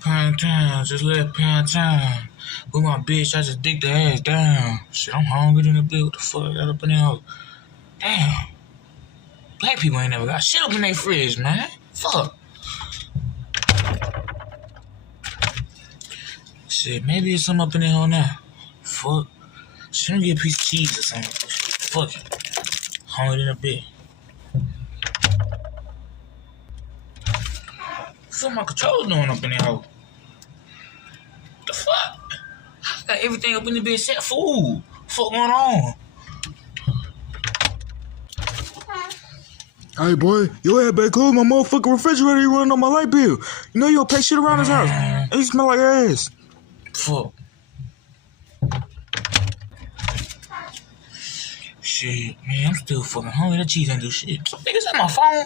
Prime time, just left prime time. With my bitch, I just dick the ass down. Shit, I'm hungry in the bed. What the fuck I got up in there? Damn. Black people ain't never got shit up in their fridge, man. Fuck. Shit, maybe it's something up in there hole now. Fuck. Shit, let me get a piece of cheese or something. Fuck it. Hungry in a bit. Fuck my controller doing up in there hole? The fuck? I got everything up in the bed except food. Fuck going on? Hey boy, your ass better close my motherfucking refrigerator. You running on my light bill. You know you don't pay shit around this house. And you smell like ass. Fuck. Shit, man, I'm still fucking hungry. That cheese ain't do shit. Nigga, is that my phone?